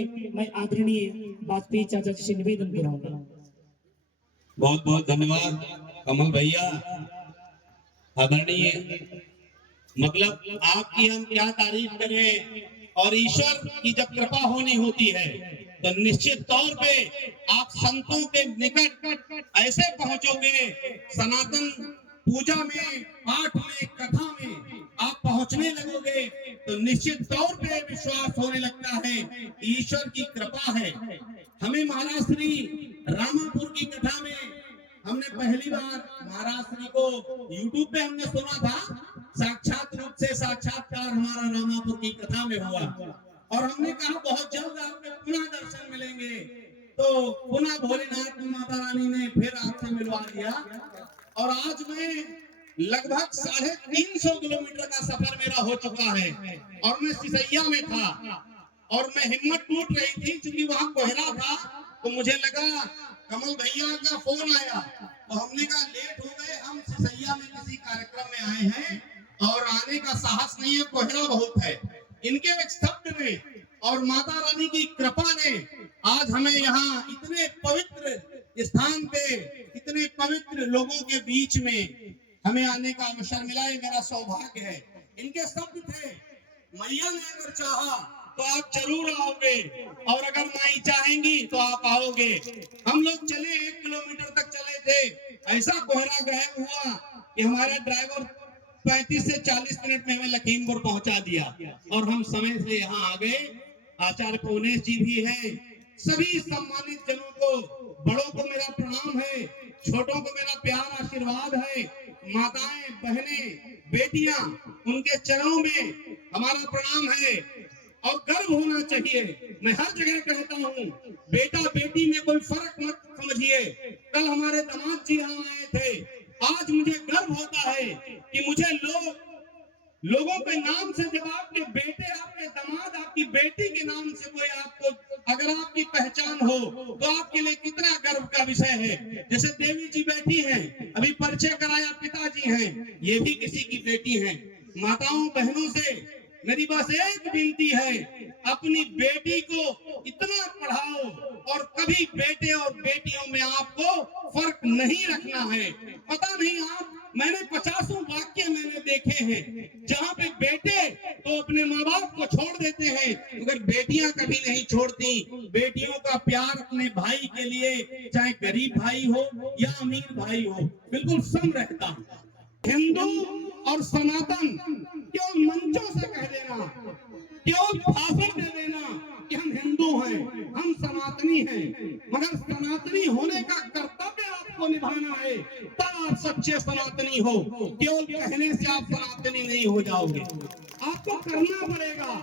में मैं आदरणीय वाजपेयी चाचा जी से निवेदन कराऊंगा। बहुत बहुत धन्यवाद कमल भैया। आदरणीय, मतलब आपकी हम क्या तारीफ करें। और ईश्वर की जब कृपा होनी होती है तो निश्चित तौर पे आप संतों के निकट ऐसे पहुंचोगे, सनातन पूजा में, पाठ में, कथा में आप पहुंचने लगोगे तो निश्चित तौर पे विश्वास होने लगता है ईश्वर की कृपा है। हमें महाराज श्री रामापुर की कथा में हमने पहली बार महाराज श्री को यूट्यूब पे हमने सुना था, साक्षात रूप से साक्षात्कार हमारा रामापुर की कथा में हुआ और हमने कहा बहुत जल्द आपके पुनः दर्शन मिलेंगे। तो पुनः भोलेनाथ माता रानी ने फिर आपसे मिलवा दिया और आज मैं लगभग 350 किलोमीटर का सफर मेरा हो चुका है और मैं सिसैया में था और मैं हिम्मत टूट रही थी क्योंकि वहां कोहरा था। तो मुझे लगा कमल भैया का फोन आया तो हमने कहा लेट हो गए, हम सिसैया में किसी कार्यक्रम में आए हैं और आने का साहस नहीं है, कोहरा बहुत है। इनके एक शब्द ने और माता रानी की कृपा ने आज हमें यहाँ इतने पवित्र स्थान पे, इतने पवित्र लोगों के बीच में हमें आने का अवसर मिला। ये मेरा सौभाग्य है। इनके शब्द थे, मैया ने अगर चाहा तो आप जरूर आओगे और अगर माई चाहेंगी तो आप आओगे। हम लोग चले 1 किलोमीटर तक चले थे, ऐसा कोहरा गायब हुआ कि हमारा ड्राइवर 35 से 40 मिनट में हमें लखीमपुर पहुंचा दिया और हम समय से यहाँ आ गए। आचार्य पौनेश जी भी हैं। सभी सम्मानित जनों को, बड़ों को मेरा प्रणाम है, छोटों को मेरा प्यार आशीर्वाद है। माताएं, बहनें, बेटियां, उनके चरणों में हमारा प्रणाम है और गर्व होना चाहिए। मैं हर जगह कहता हूँ, बेटा बेटी में कोई फर्क मत समझिए। कल हमारे दामाद जी यहाँ आए थे, आज मुझे गर्व होता है कि मुझे लोगों के नाम से, जब आपके बेटे, आपके दामाद, आपकी बेटी के नाम से कोई आपको, अगर आपकी पहचान हो तो आपके लिए कितना गर्व का विषय है। जैसे देवी जी बैठी हैं, अभी परिचय कराया, पिताजी हैं, ये भी किसी की बेटी हैं। माताओं बहनों से मेरी बस एक विनती है, अपनी बेटी को इतना पढ़ाओ और कभी बेटे और बेटियों में आपको फर्क नहीं रखना है। पता नहीं आप, मैंने 50 वाक्य मैंने देखे हैं जहाँ पे बेटे तो अपने माँ बाप को छोड़ देते हैं, मगर बेटियां कभी नहीं छोड़ती। बेटियों का प्यार अपने भाई के लिए, चाहे गरीब भाई हो या अमीर भाई हो, बिल्कुल सम रहता। हिंदू और सनातन केवल मंचों से कह देना, केवल भाषण दे देना कि हम हिंदू हैं, हम सनातनी हैं, मगर सनातनी होने का कर्तव्य आपको निभाना है, तब आप सच्चे सनातनी हो। केवल कहने से आप सनातनी नहीं हो जाओगे, आपको करना पड़ेगा।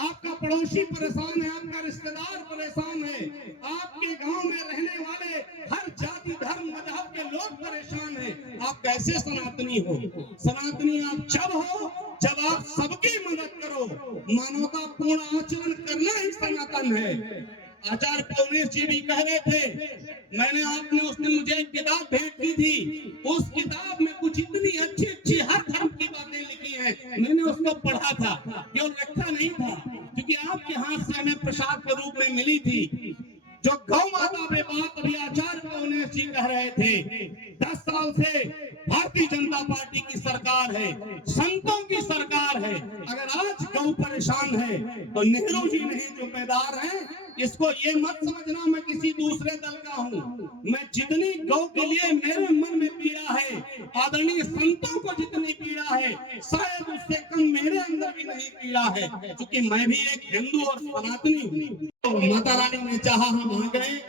आपका पड़ोसी परेशान है, आपका रिश्तेदार परेशान है, आपके गांव में रहने वाले हर जाति धर्म मजहब के लोग परेशान हैं, आप कैसे सनातनी हो? सनातनी आप जब हो जब आप सबकी मदद करो। मानवतापूर्ण आचरण करना ही सनातन है। आचार्य पौनेश जी भी कह रहे थे, मैंने, आपने उसने मुझे एक किताब भेंट की थी, उस किताब में कुछ इतनी अच्छी अच्छी हर धर्म की बातें लिखी हैं, मैंने उसको पढ़ा था, केवल रखा नहीं था, क्योंकि आपके हाथ से हमें प्रसाद के रूप में मिली थी। जो गौ माता पे बात अभी आचार्य पौनेश जी कह रहे थे, 10 साल से भारतीय जनता पार्टी की सरकार है, संतों की सरकार है। अगर आज गौ परेशान है तो नेहरू जी नहीं जिम्मेदार हैं। इसको ये मत समझना मैं किसी दूसरे दल का हूँ। मैं जितनी गौ के लिए मेरे मन में पीड़ा है, आदरणीय संतों को जितनी पीड़ा है, शायद उससे कम मेरे अंदर भी नहीं पीड़ा है, क्योंकि मैं भी एक हिंदू और सनातनी हूँ। तो माता रानी ने चाहा हम आ गए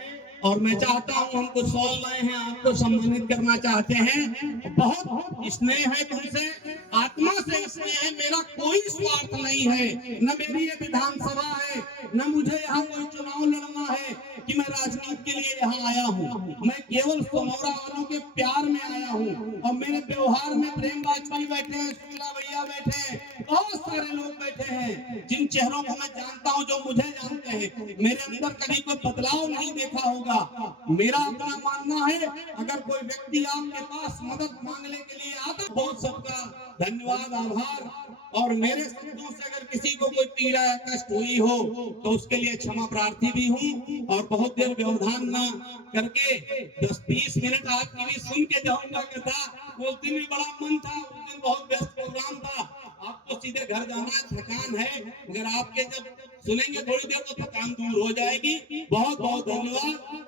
और मैं चाहता हूँ, हमको सॉल लाए हैं, आपको सम्मानित करना चाहते हैं। बहुत स्नेह है तुमसे, आत्मा से स्नेह है, मेरा कोई स्वार्थ नहीं है, न मेरी ये विधानसभा है, न मुझे यहाँ कोई चुनाव लड़ना है कि मैं राजनीति के लिए यहाँ आया हूँ। मैं केवल सोनौरा वालों के प्यार में आया हूँ और मेरे व्यवहार में प्रेम वाजपेयी बैठे हैं, शुक्ला भैया बैठे हैं, बहुत सारे लोग बैठे बैठे हैं, जिन चेहरों को मैं जानता हूं, जो मुझे जानते हैं, मेरे अंदर कभी कोई बदलाव नहीं देखा होगा। मेरा अपना मानना है, अगर कोई व्यक्ति आपके पास मदद मांगने के लिए आता, बहुत सबका धन्यवाद, आभार। और मेरे शब्दों से अगर किसी को कोई पीड़ा या कष्ट हुई हो तो उसके लिए क्षमा प्रार्थी भी हूँ। और बहुत देर व्यवधान न करके 10-20 मिनट आपकी भी सुन के जाऊंगा कथा। उस दिन भी बड़ा मन था, उस दिन बहुत व्यस्त प्रोग्राम था, आपको सीधे घर जाना है, थकान है, मगर आपके जब सुनेंगे थोड़ी देर तो थकान दूर हो जाएगी। बहुत बहुत धन्यवाद।